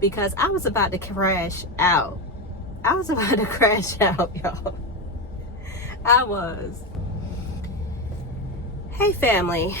because I was about to crash out. I was about to crash out, y'all. I was. Hey family,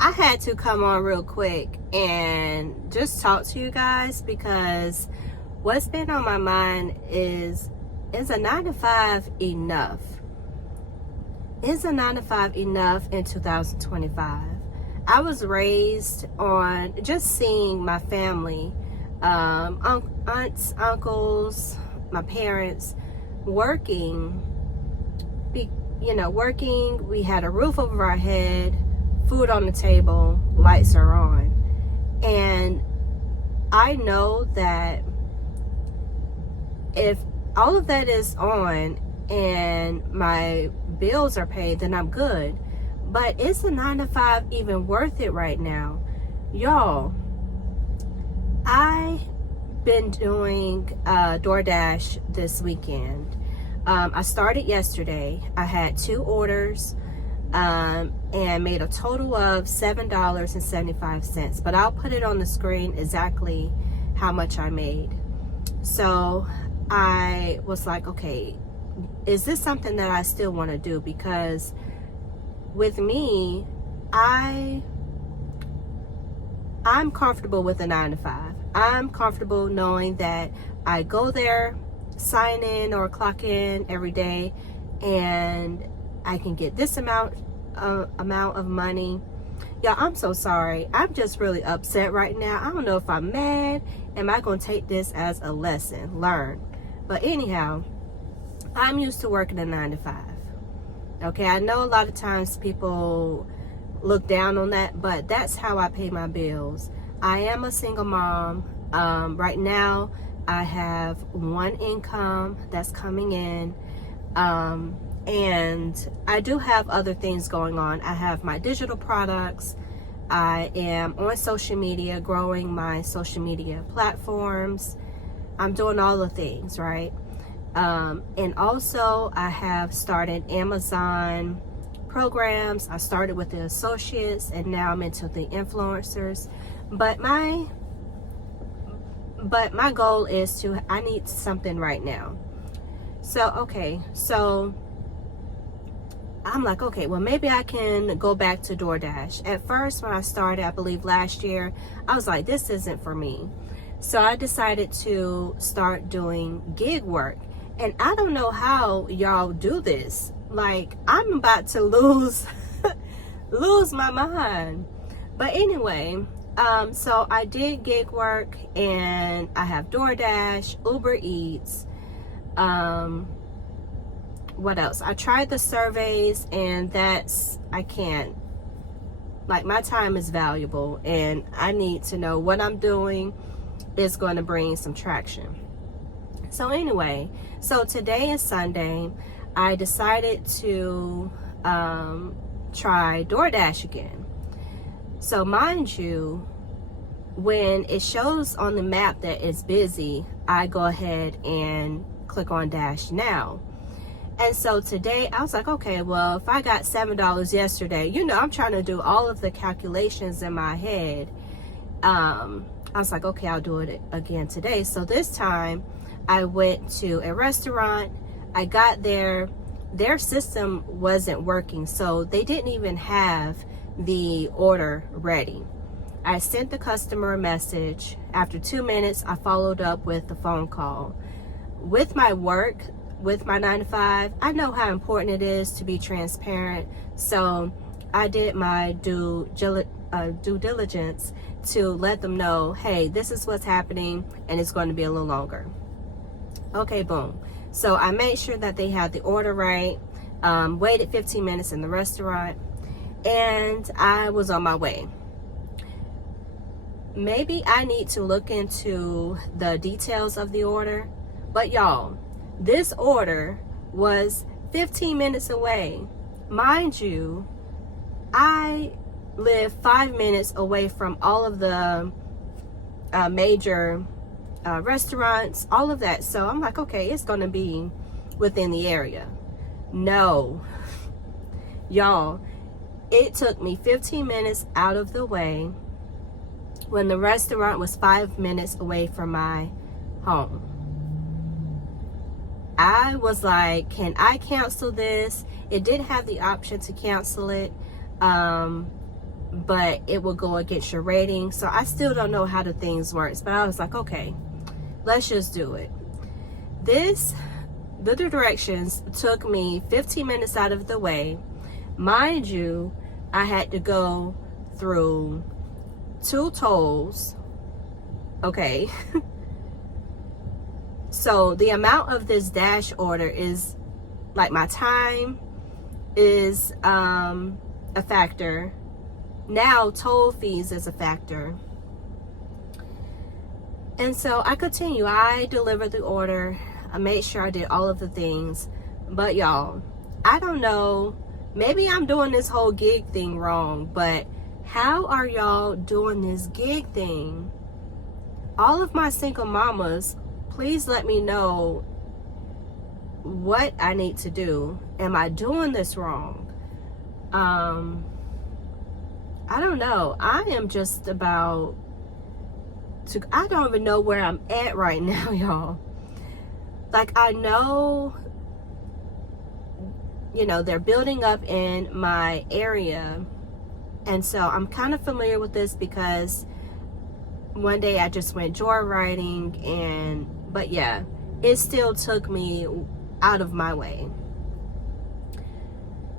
I had to come on real quick and just talk to you guys because what's been on my mind is a 9-to-5 enough? Is a 9-to-5 enough in 2025? I was raised on just seeing my family, aunts, uncles, my parents working. Working. We had a roof over our head, food on the table, lights are on. And I know that if all of that is on and my bills are paid, then I'm good. But is the 9-to-5 even worth it right now? Y'all, I've been doing DoorDash this weekend. I started yesterday. I had 2 orders and made a total of $7.75. But I'll put it on the screen exactly how much I made. So I was like, okay, is this something that I still want to do? Because with me, I'm comfortable with a 9-to-5. I'm comfortable knowing that I go there, sign in or clock in every day, and I can get this amount of money. Y'all, I'm so sorry. I'm just really upset right now. I don't know if I'm mad. Am I going to take this as a lesson learned? But anyhow, I'm used to working a 9-to-5. Okay, I know a lot of times people look down on that, but that's how I pay my bills. I am a single mom. Right now, I have one income that's coming in, and I do have other things going on. I have my digital products. I am on social media, growing my social media platforms. I'm doing all the things, right? And also I have started Amazon programs. I started with the associates and now I'm into the influencers. But my goal is I need something right now. So I'm like, okay, well, maybe I can go back to DoorDash. At first, when I started, I believe last year, I was like, this isn't for me. So I decided to start doing gig work. And I don't know how y'all do this. Like, I'm about to lose my mind. But anyway, so I did gig work, and I have DoorDash, Uber Eats. What else? I tried the surveys, and I can't. Like, my time is valuable, and I need to know what I'm doing is going to bring some traction. So anyway, so today is Sunday. I decided to try DoorDash again. So mind you, when it shows on the map that it's busy, I go ahead and click on Dash Now. And so today I was like, okay, well, if I got $7 yesterday, I'm trying to do all of the calculations in my head. I was like, okay, I'll do it again today. So this time I went to a restaurant. I got there. Their system wasn't working, so they didn't even have the order ready. I sent the customer a message. After 2 minutes, I followed up with a phone call. With my work, with my 9-to-5, I know how important it is to be transparent. So I did my due diligence to let them know, hey, this is what's happening and it's going to be a little longer. Okay, boom. So I made sure that they had the order right, waited 15 minutes in the restaurant, and I was on my way. Maybe I need to look into the details of the order, but y'all, this order was 15 minutes away. Mind you, I live 5 minutes away from all of the major restaurants, all of that. So I'm like, okay, it's going to be within the area. No, y'all, it took me 15 minutes out of the way when the restaurant was 5 minutes away from my home. I was like, can I cancel this? It did have the option to cancel it, but it will go against your rating. So I still don't know how the things works, but I was like, okay, let's just do it. The directions took me 15 minutes out of the way. Mind you, I had to go through 2 tolls. Okay. So the amount of this dash order is, like, my time is a factor. Now toll fees is a factor. And so I continue. I delivered the order. I made sure I did all of the things. But y'all, I don't know, maybe I'm doing this whole gig thing wrong, but how are y'all doing this gig thing? All of my single mamas, please let me know what I need to do. Am I doing this wrong? I don't know. I am just about to, I don't even know where I'm at right now, y'all. Like, I know, you know, they're building up in my area. And so I'm kind of familiar with this because one day I just went joyriding, but yeah, it still took me out of my way.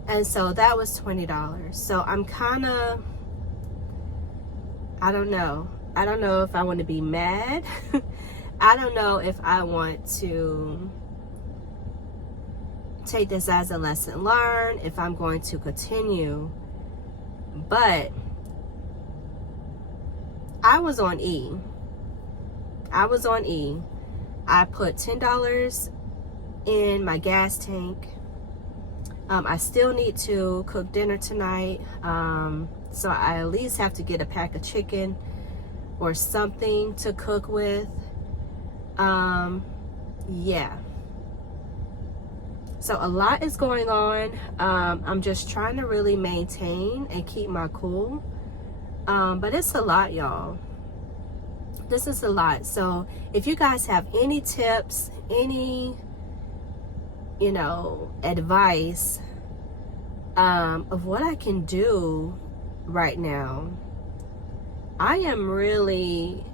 And so that was $20. So I'm kind of, I don't know. I don't know if I want to be mad. I don't know if I want to take this as a lesson learned, if I'm going to continue. But I was on E. I put $10 in my gas tank. I still need to cook dinner tonight. So I at least have to get a pack of chicken or something to cook with. Yeah. So a lot is going on. I'm just trying to really maintain and keep my cool. But it's a lot, y'all. This is a lot. So if you guys have any tips, any, you know, advice of what I can do right now, I am really,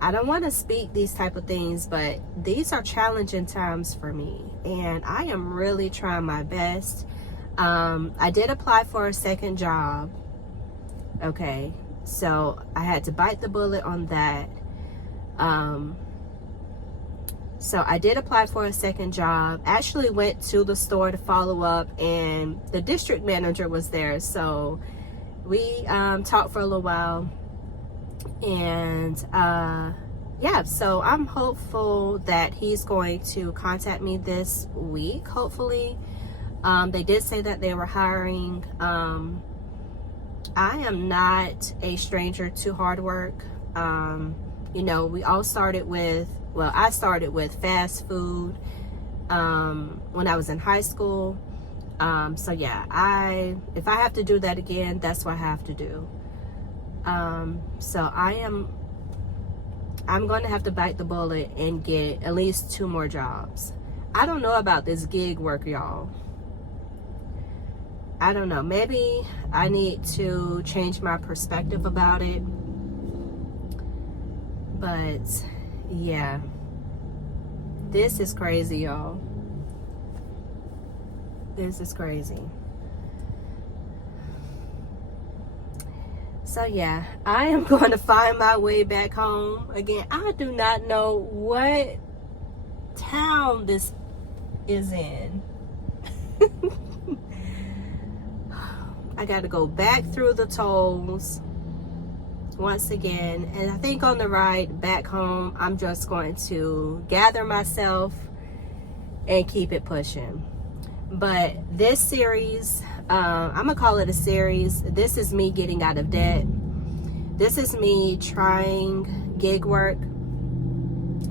I don't want to speak these type of things, but these are challenging times for me, and I am really trying my best. I did apply for a second job. Okay, so I had to bite the bullet on that. So I did apply for a second job. Actually went to the store to follow up, and the district manager was there. So we talked for a little while, and yeah, so I'm hopeful that he's going to contact me this week, hopefully. They did say that they were hiring. I am not a stranger to hard work. You know, we all started with, well, I started with fast food when I was in high school. So yeah, if I have to do that again, that's what I have to do. So I'm going to have to bite the bullet and get at least 2 more jobs. I don't know about this gig work, y'all. I don't know. Maybe I need to change my perspective about it. But yeah, this is crazy, y'all. This is crazy. So yeah, I am going to find my way back home again. I do not know what town this is in. I got to go back through the tolls once again, and I think on the ride back home, I'm just going to gather myself and keep it pushing. But this series, I'm gonna call it a series. This is me getting out of debt. This is me trying gig work.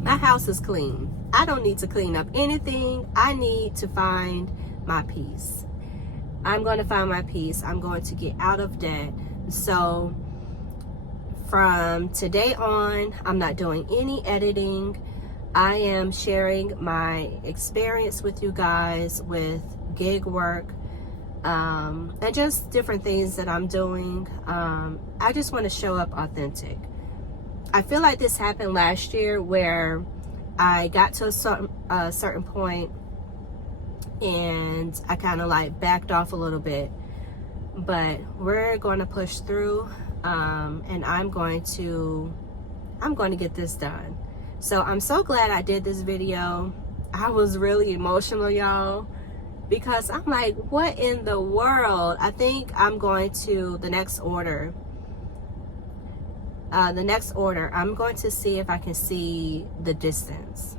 My house is clean. I don't need to clean up anything. I need to find my peace. I'm going to find my peace. I'm going to get out of debt. So From today on, I'm not doing any editing. I am sharing my experience with you guys with gig work, and just different things that I'm doing. I just want to show up authentic. I feel like this happened last year where I got to a certain point and I kind of like backed off a little bit, but we're going to push through, and I'm going to get this done. So I'm so glad I did this video. I was really emotional, y'all, because I'm like, what in the world? I think I'm going to the next order, I'm going to see if I can see the distance,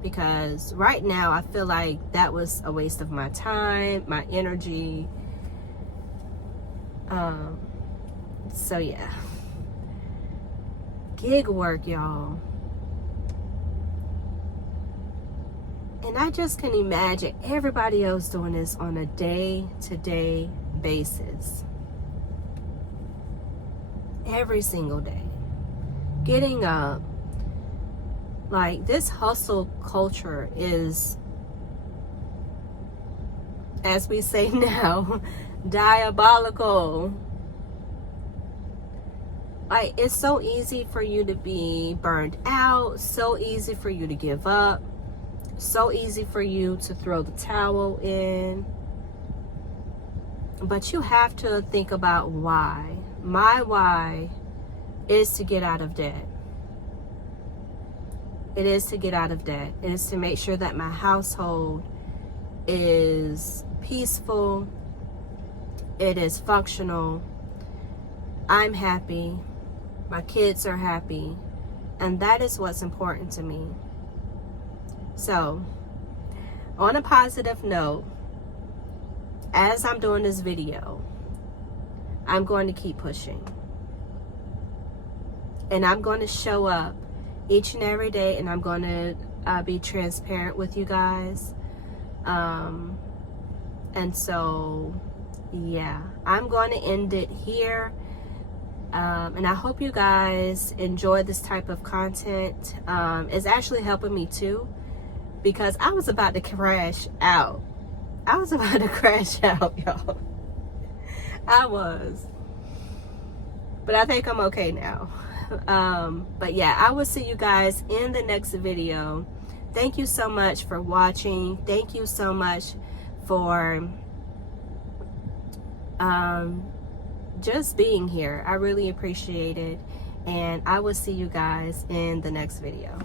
because right now I feel like that was a waste of my time, my energy. So yeah, gig work, y'all. And I just can imagine everybody else doing this on a day-to-day basis. Every single day. Getting up. Like, this hustle culture is, as we say now, diabolical. Like, it's so easy for you to be burned out, so easy for you to give up, so easy for you to throw the towel in. But you have to think about why. My why is to get out of debt. It is to get out of debt. It is to make sure that my household is peaceful. It is functional. I'm happy. My kids are happy. And that is what's important to me. So, on a positive note, as I'm doing this video, I'm going to keep pushing. And I'm going to show up each and every day, and I'm going to be transparent with you guys. And so, yeah, I'm going to end it here. And I hope you guys enjoy this type of content. It's actually helping me too, because I was about to crash out. Y'all. I was. But I think I'm okay now. But yeah, I will see you guys in the next video. Thank you so much for watching. Thank you so much for just being here. I really appreciate it. And I will see you guys in the next video.